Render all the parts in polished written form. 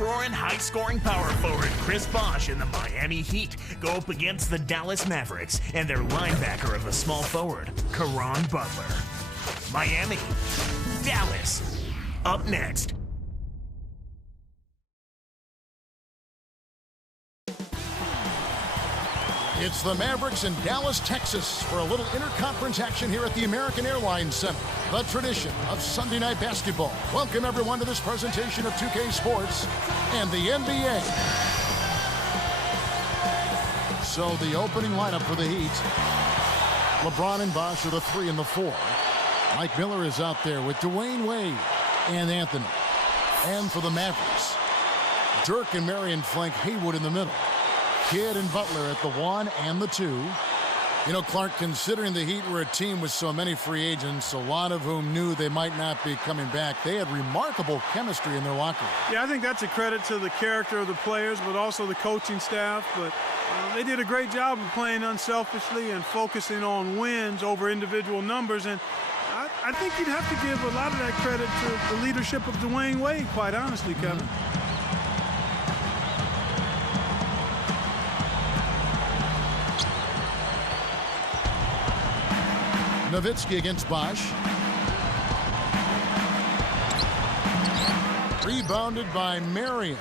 rip-roaring, high-scoring power forward Chris Bosh and the Miami Heat go up against the Dallas Mavericks and their linebacker of a small forward, Caron Butler. Miami, Dallas, up next. It's the Mavericks in Dallas, Texas for a little interconference action here at the American Airlines Center. The tradition of Sunday night basketball. Welcome everyone to this presentation of 2K Sports and the NBA. So the opening lineup for the Heat. LeBron and Bosh are the 3 and the 4. Mike Miller is out there with Dwayne Wade and Anthony. And for the Mavericks, Dirk and Marion flank Haywood in the middle. Kidd and Butler at the 1 and the 2. You know, Clark, considering the Heat were a team with so many free agents, a lot of whom knew they might not be coming back, they had remarkable chemistry in their locker room. Yeah, I think that's a credit to the character of the players, but also the coaching staff. But they did a great job of playing unselfishly and focusing on wins over individual numbers. And I think you'd have to give a lot of that credit to the leadership of Dwayne Wade, quite honestly, Kevin. Nowitzki against Bosh. Rebounded by Marion.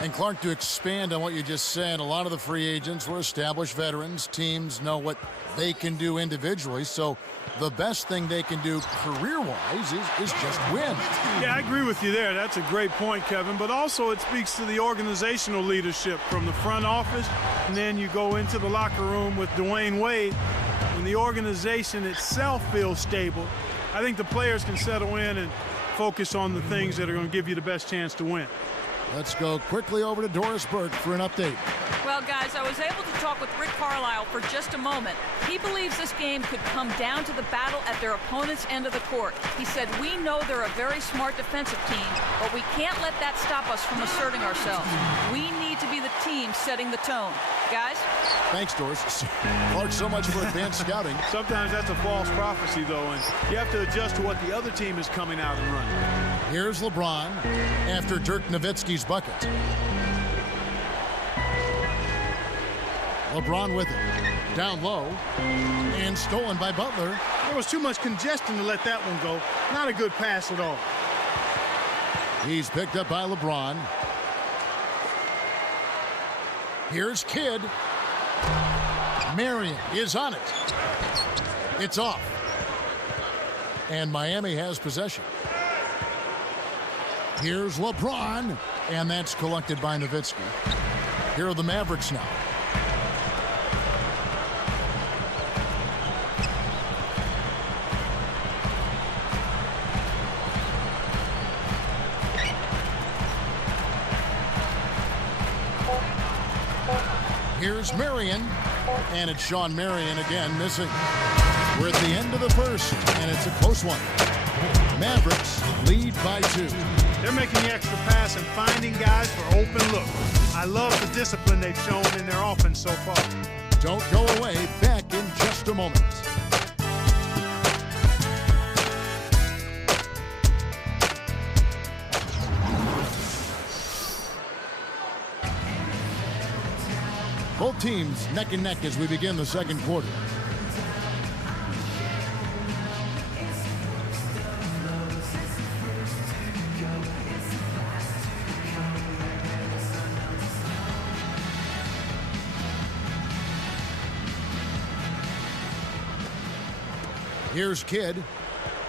And Clark, to expand on what you just said, a lot of the free agents were established veterans. Teams know what they can do individually, so the best thing they can do career-wise is just win. Yeah, I agree with you there. That's a great point, Kevin. But also it speaks to the organizational leadership from the front office, and then you go into the locker room with Dwayne Wade. When the organization itself feels stable, I think the players can settle in and focus on the things that are going to give you the best chance to win. Let's go quickly over to Doris Burke for an update. Well, guys, I was able to talk with Rick Carlisle for just a moment. He believes this game could come down to the battle at their opponent's end of the court. He said, we know they're a very smart defensive team, but we can't let that stop us from asserting ourselves. We need to be the team setting the tone. Guys? Thanks, Doris. Clark, so much for advanced scouting. Sometimes that's a false prophecy, though, and you have to adjust to what the other team is coming out and running. Here's LeBron after Dirk Nowitzki's bucket. LeBron with it. Down low. And stolen by Butler. There was too much congestion to let that one go. Not a good pass at all. He's picked up by LeBron. Here's Kidd. Marion is on it. It's off. And Miami has possession. Here's LeBron. And that's collected by Nowitzki. Here are the Mavericks now. Here's Marion, and it's Sean Marion again missing. We're at the end of the first, and it's a close one. Mavericks lead by 2. They're making the extra pass and finding guys for open looks. I love the discipline they've shown in their offense so far. Don't go away. Back in just a moment. Both teams neck and neck as we begin the second quarter. Here's Kidd.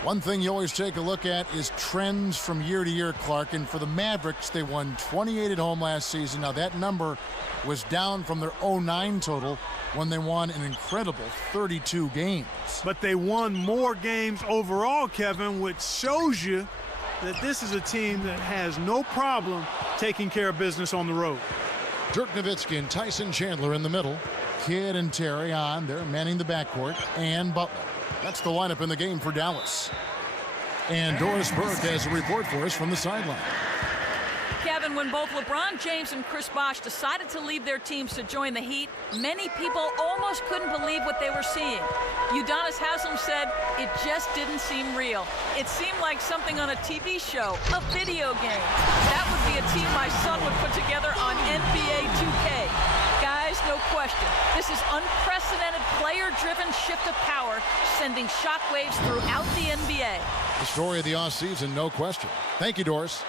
One thing you always take a look at is trends from year to year, Clark. And for the Mavericks, they won 28 at home last season. Now that number was down from their 09 total when they won an incredible 32 games. But they won more games overall, Kevin, which shows you that this is a team that has no problem taking care of business on the road. Dirk Nowitzki and Tyson Chandler in the middle. Kidd and Terry on. They're manning the backcourt. And Butler. That's the lineup in the game for Dallas. And Doris Burke has a report for us from the sideline. Kevin, Kevin, when both LeBron James and Chris Bosh decided to leave their teams to join the Heat, many people almost couldn't believe what they were seeing. Udonis Haslem said it just didn't seem real. It seemed like something on a TV show, a video game. That would be a team my son would put together on NBA 2K. Guys, no question, this is unprecedented player-driven shift of power, sending shockwaves throughout the NBA. The story of the offseason, no question. Thank you, Doris.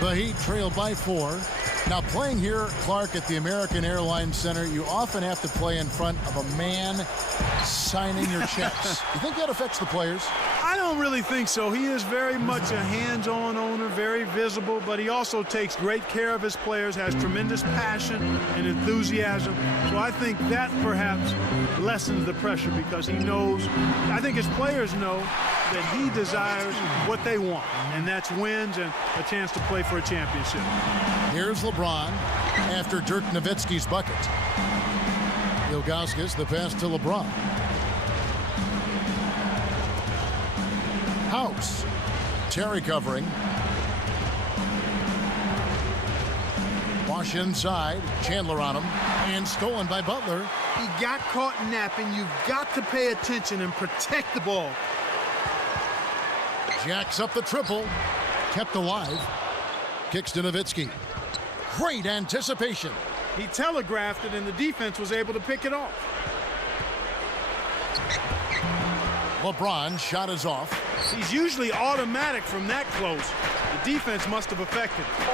The Heat trail by 4. Now, playing here, Clark, at the American Airlines Center, you often have to play in front of a man signing your checks. You think that affects the players? I don't really think so. He is very much a hands-on owner, very visible, but he also takes great care of his players, has tremendous passion and enthusiasm. So I think that perhaps lessens the pressure because he knows, I think his players know that he desires what they want, and that's wins and a chance to play for a championship. Here's LeBron after Dirk Nowitzki's bucket. Ilgauskas, the pass to LeBron. House. Terry covering. Bosh inside. Chandler on him. And stolen by Butler. He got caught napping. You've got to pay attention and protect the ball. Jacks up the triple. Kept alive. Kicks to Nowitzki. Great anticipation. He telegraphed it, and the defense was able to pick it off. LeBron shot is off. He's usually automatic from that close. The defense must have affected him.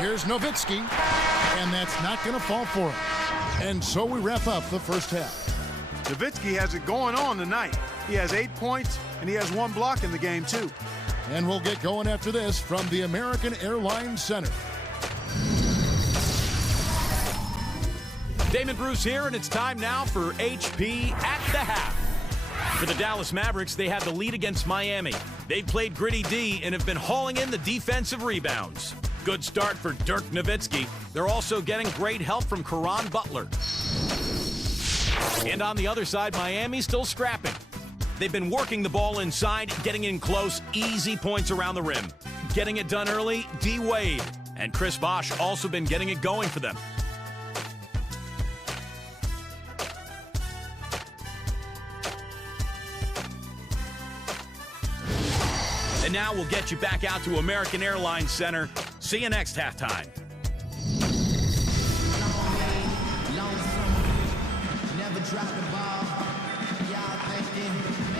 Here's Nowitzki, and that's not going to fall for him. And so we wrap up the first half. Nowitzki has it going on tonight. He has 8 points, and he has 1 block in the game, too. And we'll get going after this from the American Airlines Center. Damon Bruce here, and it's time now for HP at the half. For the Dallas Mavericks, they had the lead against Miami. They've played gritty D and have been hauling in the defensive rebounds. Good start for Dirk Nowitzki. They're also getting great help from Caron Butler. And on the other side, Miami's still scrapping. They've been working the ball inside, getting in close, easy points around the rim. Getting it done early, D. Wade. And Chris Bosh also been getting it going for them. And now we'll get you back out to American Airlines Center. See you next halftime.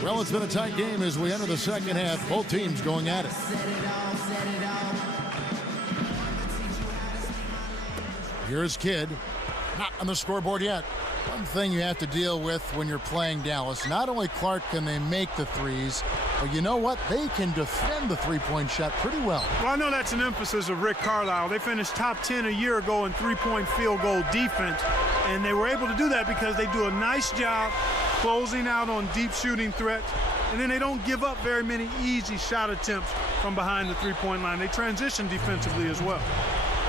Well, it's been a tight game as we enter the second half. Both teams going at it. Here's Kidd. Not on the scoreboard yet. One thing you have to deal with when you're playing Dallas, not only Clark can they make the threes, but you know what? They can defend the three-point shot pretty well. Well, I know that's an emphasis of Rick Carlisle. They finished top 10 a year ago in three-point field goal defense, and they were able to do that because they do a nice job closing out on deep shooting threats, and then they don't give up very many easy shot attempts from behind the three-point line. They transition defensively as well.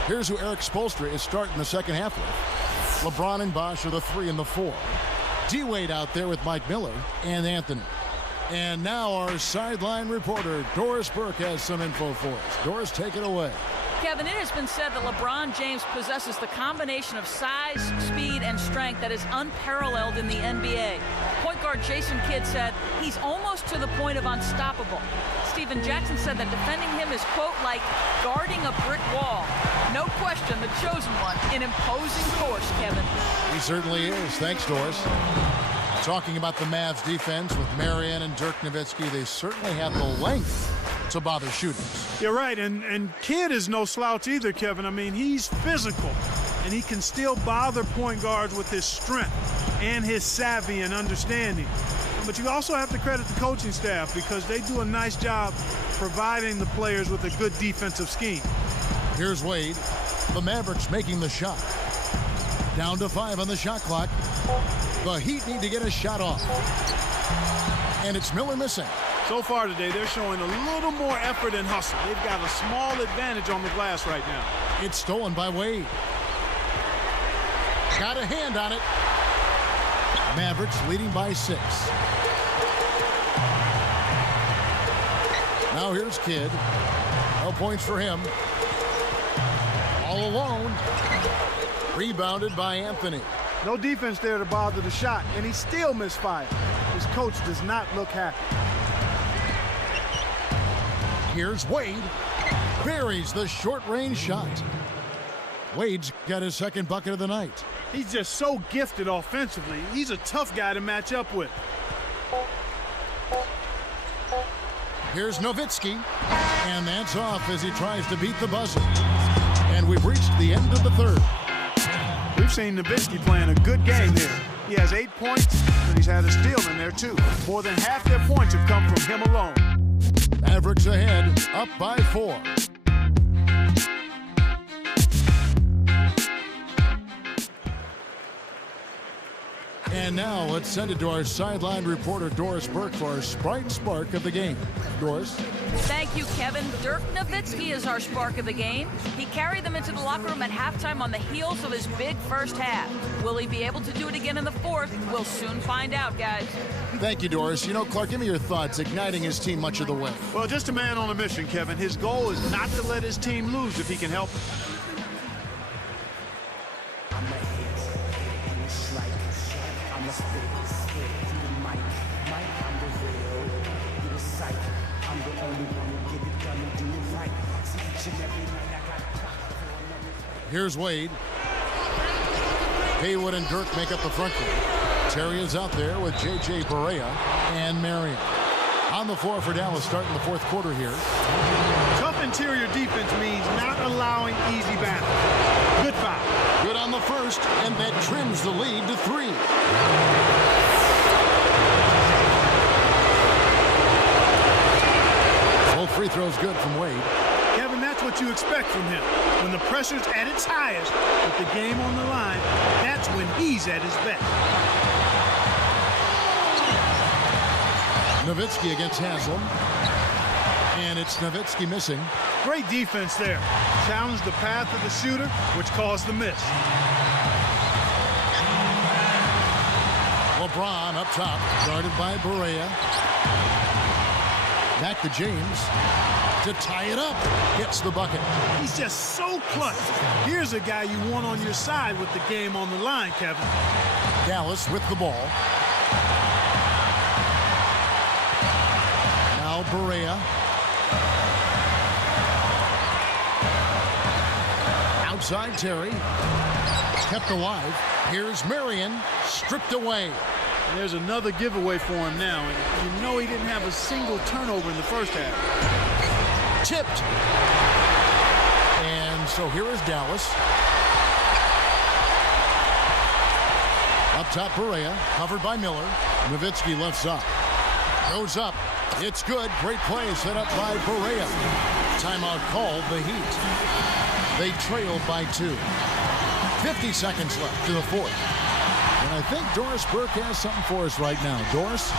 Here's who Eric Spoelstra is starting the second half with. LeBron and Bosh are the 3 and the 4. D-Wade out there with Mike Miller and Anthony. And now our sideline reporter, Doris Burke, has some info for us. Doris, take it away. Kevin, it has been said that LeBron James possesses the combination of size, speed, and strength that is unparalleled in the NBA. Point guard Jason Kidd said he's almost to the point of unstoppable. Steven Jackson said that defending him is, quote, like guarding a brick wall. No question, the chosen one, an imposing force, Kevin. He certainly is. Thanks, Doris. Talking about the Mavs defense with Marion and Dirk Nowitzki, they certainly have the length to bother shooters. You're right, and Kidd is no slouch either, Kevin. I mean, he's physical, and he can still bother point guards with his strength and his savvy and understanding. But you also have to credit the coaching staff because they do a nice job providing the players with a good defensive scheme. Here's Wade. The Mavericks making the shot. Down to 5 on the shot clock. The Heat need to get a shot off. And it's Miller missing. So far today, they're showing a little more effort and hustle. They've got a small advantage on the glass right now. It's stolen by Wade. Got a hand on it. Mavericks leading by 6. Now here's Kidd. No points for him. All alone. Rebounded by Anthony. No defense there to bother the shot, and he still misfired. His coach does not look happy. Here's Wade. Buries the short-range shot. Wade's got his second bucket of the night. He's just so gifted offensively. He's a tough guy to match up with. Here's Nowitzki. And that's off as he tries to beat the buzzer. And we've reached the end of the third. We've seen Nowitzki playing a good game here. He has 8 points, and he's had a steal in there, too. More than half their points have come from him alone. Mavericks ahead, up by 4. And now let's send it to our sideline reporter, Doris Burke, for our Sprite Spark of the game. Doris? Thank you, Kevin. Dirk Nowitzki is our spark of the game. He carried them into the locker room at halftime on the heels of his big first half. Will he be able to do it again in the fourth? We'll soon find out, guys. Thank you, Doris. You know, Clark, give me your thoughts, igniting his team much of the way. Well, just a man on a mission, Kevin. His goal is not to let his team lose if he can help it. Here's Wade. Haywood and Dirk make up the front court. Terry is out there with J.J. Barea and Marion. On the floor for Dallas starting the fourth quarter here. Tough interior defense means not allowing easy baskets. Good foul. Good on the first, and that trims the lead to 3. Both free throws good from Wade. Kevin, that's what you expect from him. When the pressure's at its highest, with the game on the line, that's when he's at his best. Nowitzki against Haslam. And it's Nowitzki missing. Great defense there. Challenged the path of the shooter, which caused the miss. LeBron up top, guarded by Barea. Back to James to tie it up. Gets the bucket. He's just so clutch. Here's a guy you want on your side with the game on the line, Kevin. Dallas with the ball. Now Barea. Outside Terry. Kept alive. Here's Marion. Stripped away. And there's another giveaway for him now. And you know he didn't have a single turnover in the first half. Tipped. And so here is Dallas. Up top, Barea, covered by Miller. Nowitzki left up. Goes up. It's good. Great play set up by Barea. Timeout called, the Heat. They trail by 2. 50 seconds left to the fourth. And I think Doris Burke has something for us right now. Doris?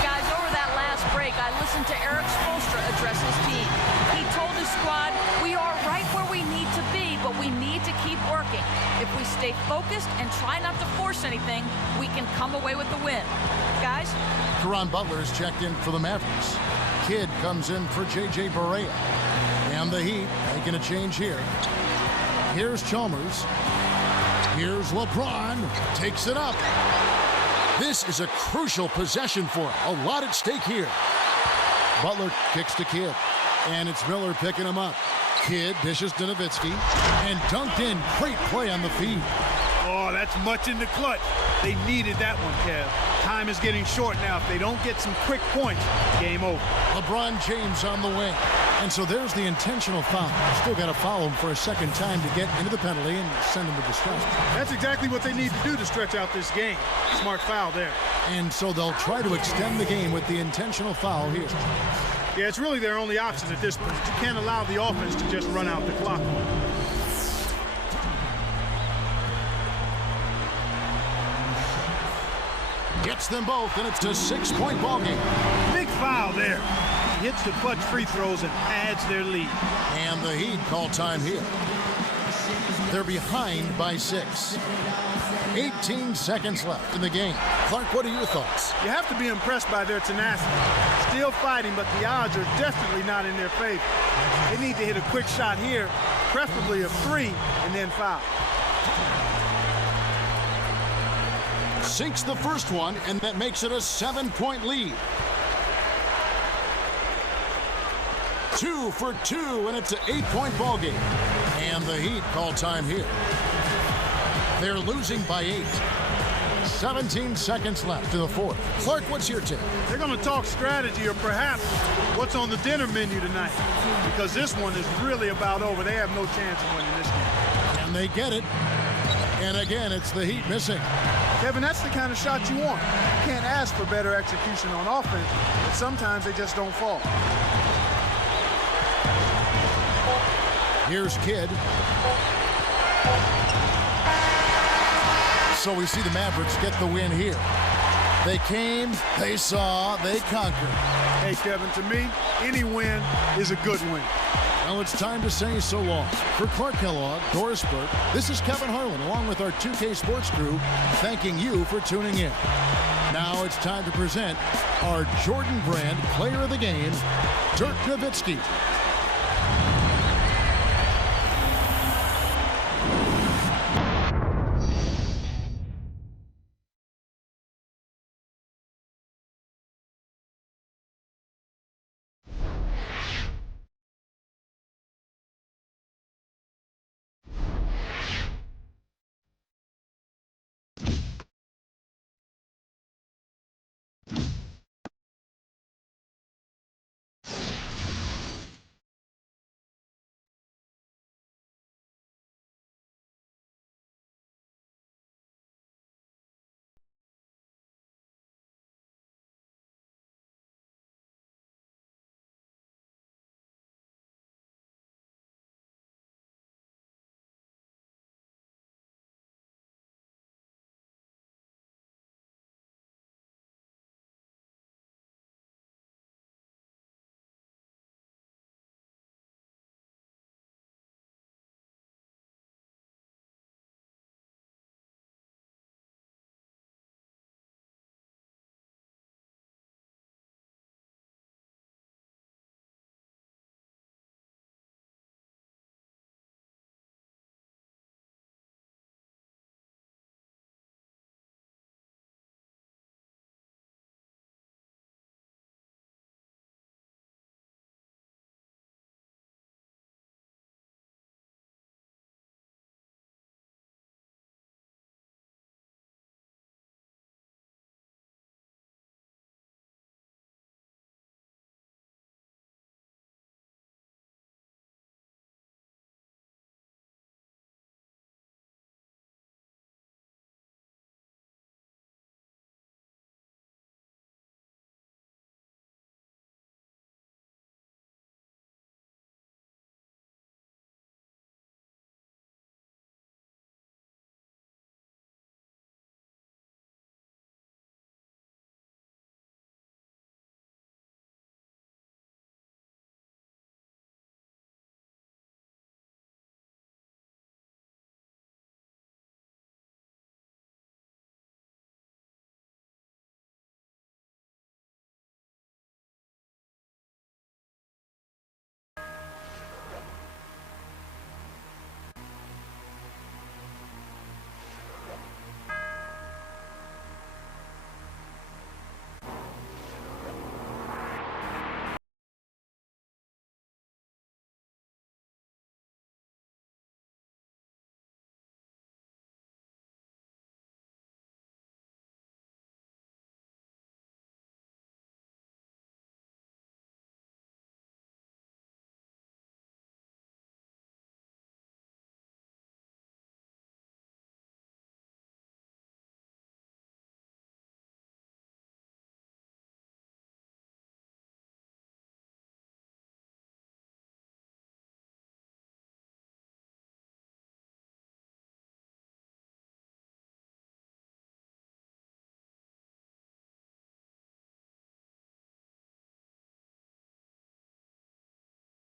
Guys, over that last break, I listened to Eric Spoelstra address his team. He told his squad, we are right where we need to be, but we need to keep working. If we stay focused and try not to force anything, we can come away with the win. Guys? Caron Butler is checked in for the Mavericks. Kidd comes in for J.J. Barea. And the Heat making a change here. Here's Chalmers. Here's LeBron. Takes it up. This is a crucial possession for him. A lot at stake here. Butler kicks to Kidd. And it's Miller picking him up. Kidd dishes to Nowitzki. And dunked in. Great play on the feed. Oh, that's much in the clutch. They needed that one, Kev. Time is getting short now. If they don't get some quick points, game over. LeBron James on the wing. And so there's the intentional foul. Still got to foul him for a second time to get into the penalty and send him to discussion. That's exactly what they need to do to stretch out this game. Smart foul there. And so they'll try to extend the game with the intentional foul here. Yeah, it's really their only option at this point. You can't allow the offense to just run out the clock. Gets them both, and it's a 6-point ball game. Big foul there. He hits the clutch free throws and adds their lead. And the Heat call time here. They're behind by 6. 18 seconds left in the game. Clark, what are your thoughts? You have to be impressed by their tenacity. still fighting, but the odds are definitely not in their favor. They need to hit a quick shot here, preferably a 3, and then foul. Sinks the first one, and that makes it a 7-point lead. 2 for 2, and it's an 8-point ball game. And the Heat call time here. They're losing by 8. 17 seconds left to the fourth. Clark, what's your take? They're going to talk strategy or perhaps what's on the dinner menu tonight, because this one is really about over. They have no chance of winning this game. And they get it. And again, it's the Heat missing. Kevin, that's the kind of shot you want. You can't ask for better execution on offense, but sometimes they just don't fall. Here's Kidd. So we see the Mavericks get the win here. They came, they saw, they conquered. Hey, Kevin, to me, any win is a good win. Well, it's time to say so long. For Clark Kellogg, Doris Burke, this is Kevin Harlan, along with our 2K Sports crew, thanking you for tuning in. Now it's time to present our Jordan Brand Player of the Game, Dirk Nowitzki.